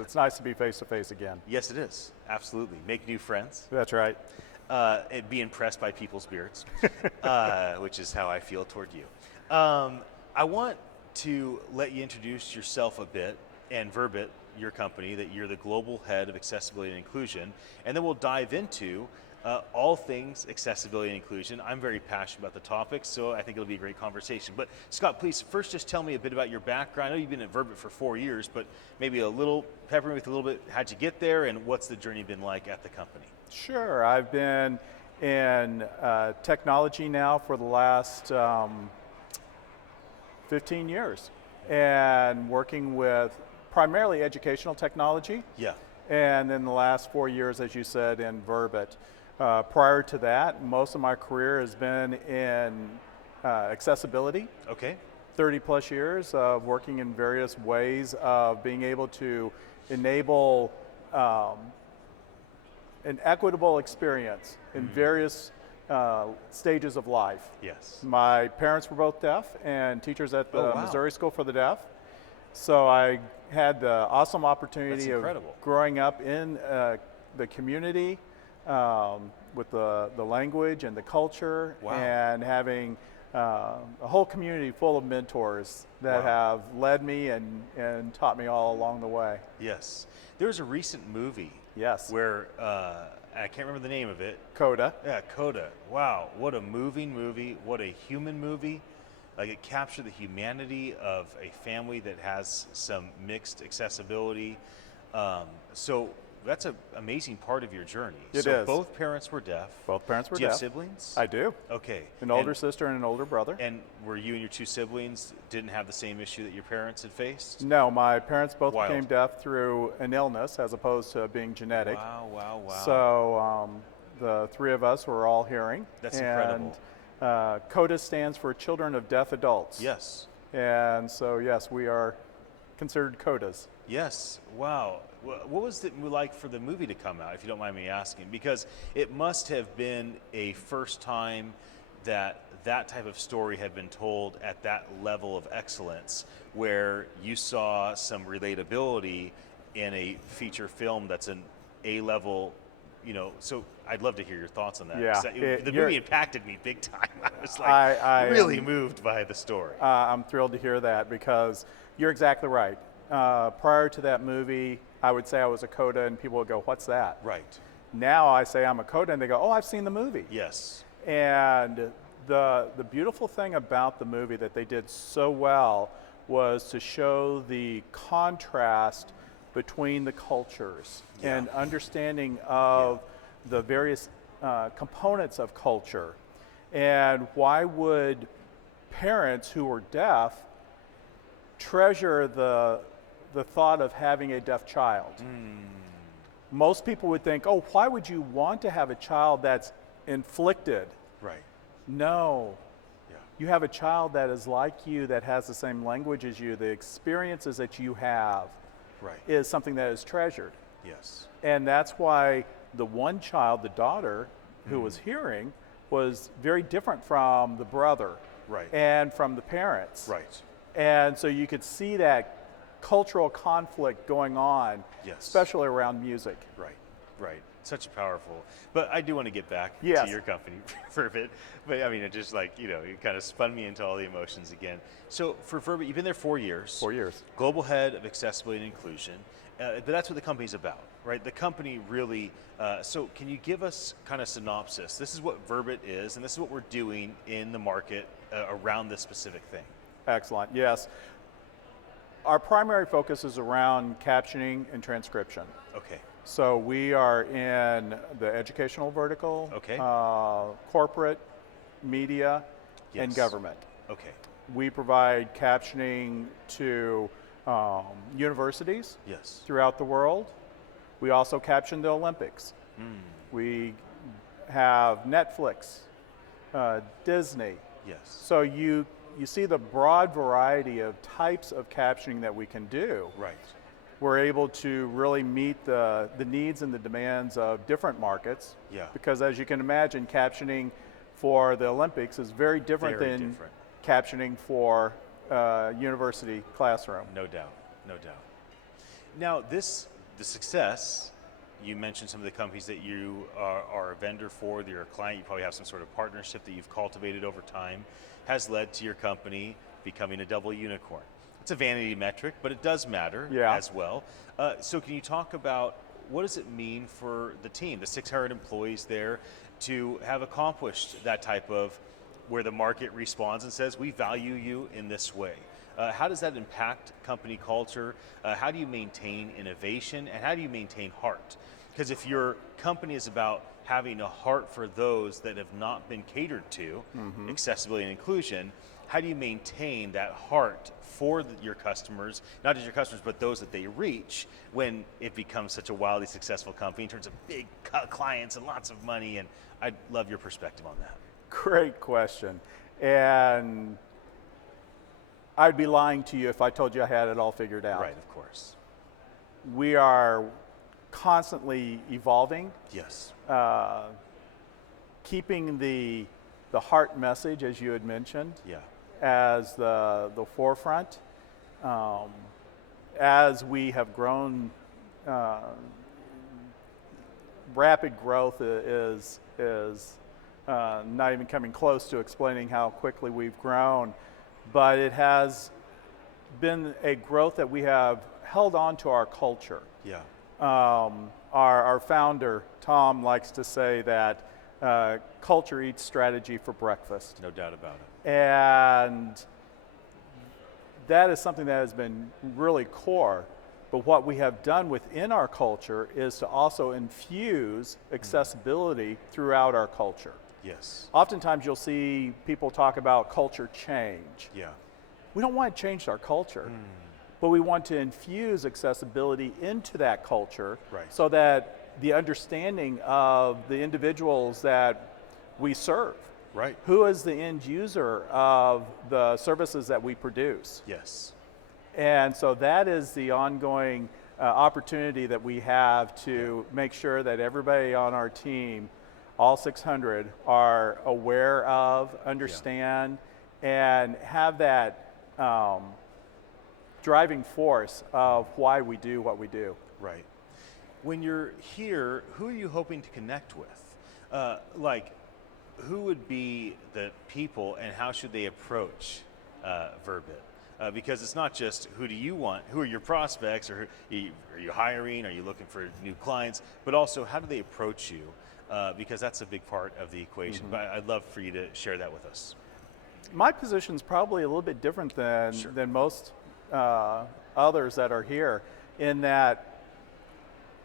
It's nice to be face to face again. Yes, it is. Absolutely. Make new friends. That's right. And be impressed by people's beards, which is how I feel toward you. I want to let you introduce yourself a bit and Verbit, your company, that you're the global head of accessibility and inclusion, and then we'll dive into all things accessibility and inclusion. I'm very passionate about the topic, so I think it'll be a great conversation. But Scott, please first just tell me a bit about your background. I know you've been at Verbit for 4 years, but maybe a little, pepper me with a little bit, how'd you get there and what's the journey been like at the company? Sure. I've been in technology now for the last 15 years and working with primarily educational technology. Yeah. And then the last 4 years, as you said, in Verbit. Prior to that, most of my career has been in accessibility. Okay. 30 plus years of working in various ways of being able to enable an equitable experience in various stages of life. Yes. My parents were both deaf and teachers at the wow. Missouri School for the Deaf. So I had the awesome opportunity of growing up in the community with the language and the culture, and having a whole community full of mentors that have led me and taught me all along the way. Yes. There's a recent movie where, I can't remember the name of it. Coda. Yeah, Coda. Wow, what a moving movie, what a human movie. Like, it captured the humanity of a family that has some mixed accessibility. So that's an amazing part of your journey. It so is. Both parents were deaf. Both parents were deaf. Do you deaf. have siblings? I do. Okay. An older sister and an older brother. And were you and your two siblings didn't have the same issue that your parents had faced? No, my parents both became deaf through an illness as opposed to being genetic. Wow, wow, wow. So the three of us were all hearing. That's incredible. CODA stands for Children of Deaf Adults. Yes. And so, yes, we are considered CODAs. Yes. Wow. What was it like for the movie to come out, if you don't mind me asking? Because it must have been a first time that that type of story had been told at that level of excellence, where you saw some relatability in a feature film that's an A-level, you know, so I'd love to hear your thoughts on that. Yeah, the movie impacted me big time. I was like really moved by the story. I'm thrilled to hear that because you're exactly right. Prior to that movie, I would say I was a CODA and people would go, what's that? Right. Now I say I'm a CODA and they go, oh, I've seen the movie. Yes. And the beautiful thing about the movie that they did so well was to show the contrast between the cultures and understanding of the various components of culture. And why would parents who were deaf treasure the thought of having a deaf child? Most people would think, oh, why would you want to have a child that's inflicted? Right. No. You have a child that is like you, that has the same language as you. The experiences that you have is something that is treasured. Yes. And that's why the one child, the daughter, who was hearing, was very different from the brother and from the parents. Right. And so you could see that cultural conflict going on, especially around music. Right, right. Such a powerful. But I do want to get back to your company for a bit. But I mean, it just like, you know, it kind of spun me into all the emotions again. So for Verbit, you've been there 4 years. 4 years. Global head of accessibility and inclusion. But that's what the company's about, right? The company really, so can you give us kind of synopsis? This is what Verbit is, and this is what we're doing in the market around this specific thing. Excellent, yes. Our primary focus is around captioning and transcription. Okay. So we are in the educational vertical, corporate, media, and government. Okay. We provide captioning to universities throughout the world. We also caption the Olympics. We have Netflix, Disney. Yes. So you see the broad variety of types of captioning that we can do. Right. We're able to really meet the needs and the demands of different markets. Yeah. Because as you can imagine, captioning for the Olympics is very different than captioning for university classroom. No doubt, no doubt. Now, the success, you mentioned some of the companies that you are a vendor for, that you're a client, you probably have some sort of partnership that you've cultivated over time, has led to your company becoming a double unicorn. It's a vanity metric, but it does matter as well. So can you talk about what does it mean for the team, the 600 employees there, to have accomplished that type of where the market responds and says, we value you in this way? How does that impact company culture? How do you maintain innovation? And how do you maintain heart? Because if your company is about having a heart for those that have not been catered to, accessibility and inclusion, how do you maintain that heart for your customers, not just your customers, but those that they reach, when it becomes such a wildly successful company in terms of big clients and lots of money? And I'd love your perspective on that. Great question. And I'd be lying to you if I told you I had it all figured out. Right, of course. We are constantly evolving. Yes. Keeping the heart message, as you had mentioned, as the forefront. As we have grown, rapid growth is not even coming close to explaining how quickly we've grown, but it has been a growth that we have held on to our culture. Yeah. Our founder, Tom, likes to say that culture eats strategy for breakfast. No doubt about it. And that is something that has been really core. But what we have done within our culture is to also infuse accessibility throughout our culture. Yes. Oftentimes you'll see people talk about culture change. Yeah. We don't want to change our culture, but we want to infuse accessibility into that culture, so that the understanding of the individuals that we serve, who is the end user of the services that we produce. Yes. And so that is the ongoing opportunity that we have to make sure that everybody on our team, all 600, are aware of, understand, and have that driving force of why we do what we do. Right. When you're here, who are you hoping to connect with? Who would be the people, and how should they approach Verbit? Because it's not just who do you want, who are your prospects, or are you hiring, are you looking for new clients, but also how do they approach you? Because that's a big part of the equation. But I'd love for you to share that with us. My position is probably a little bit different than most others that are here, in that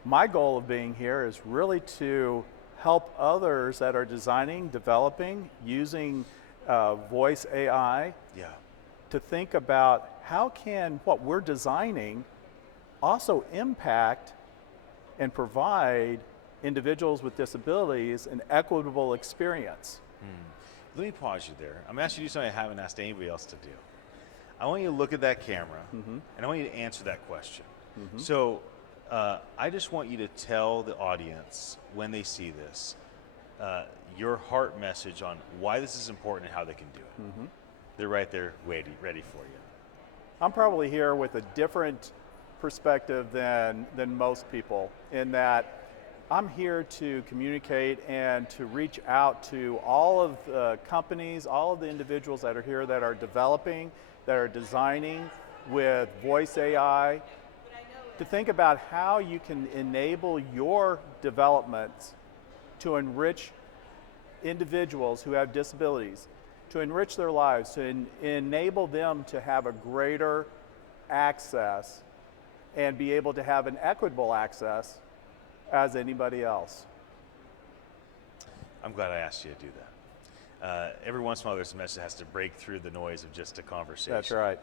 my goal of being here is really to help others that are designing, developing, using voice AI to think about how can what we're designing also impact and provide individuals with disabilities an equitable experience. Let me pause you there. I'm asking you to do something I haven't asked anybody else to do. I want you to look at that camera, and I want you to answer that question. So I just want you to tell the audience, when they see this, your heart message on why this is important and how they can do it. They're right there ready for you. I'm probably here with a different perspective than most people, in that I'm here to communicate and to reach out to all of the companies, all of the individuals that are here that are developing, that are designing with voice AI, to think about how you can enable your developments to enrich individuals who have disabilities, to enrich their lives, to enable them to have a greater access and be able to have an equitable access as anybody else. I'm glad I asked you to do that. Every once in a while there's a message that has to break through the noise of just a conversation. That's right.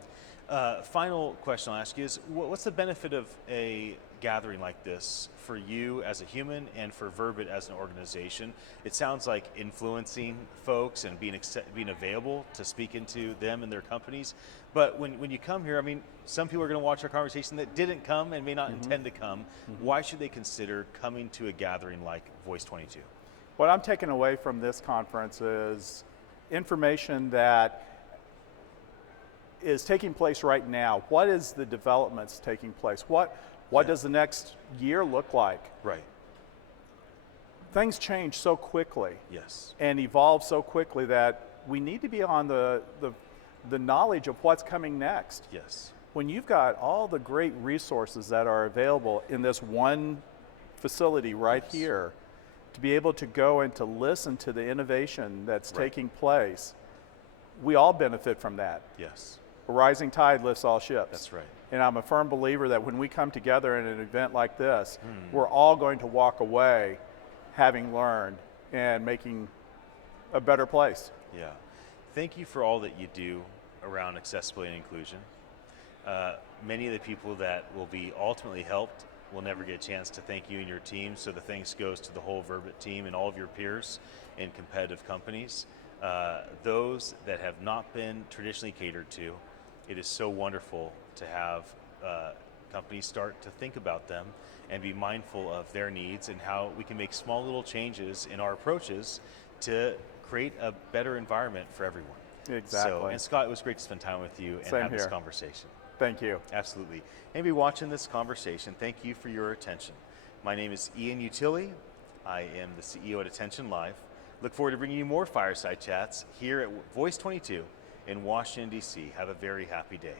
Final question I'll ask you is, what's the benefit of a gathering like this for you as a human and for Verbit as an organization? It sounds like influencing folks and being available to speak into them and their companies. But when you come here, I mean, some people are going to watch our conversation that didn't come and may not intend to come. Why should they consider coming to a gathering like Voice 22? What I'm taking away from this conference is information that is taking place right now. What is the developments taking place? What What Yeah. does the next year look like? Right. Things change so quickly Yes. and evolve so quickly that we need to be on the knowledge of what's coming next. Yes. When you've got all the great resources that are available in this one facility right Yes. here, to be able to go and to listen to the innovation that's Right. taking place, we all benefit from that. Yes. A rising tide lifts all ships. That's right. And I'm a firm believer that when we come together in an event like this, we're all going to walk away having learned and making a better place. Yeah. Thank you for all that you do around accessibility and inclusion. Many of the people that will be ultimately helped will never get a chance to thank you and your team, so the thanks goes to the whole Verbit team and all of your peers in competitive companies. Those that have not been traditionally catered to, it is so wonderful to have companies start to think about them and be mindful of their needs and how we can make small little changes in our approaches to create a better environment for everyone. Exactly. So, and Scott, it was great to spend time with you and Same have this here. conversation. Thank you. Absolutely. Maybe watching this conversation, thank you for your attention. My name is Ian Utile. I am the CEO at attn.live. Look forward to bringing you more Fireside Chats here at Voice 22 in Washington, D.C. Have a very happy day.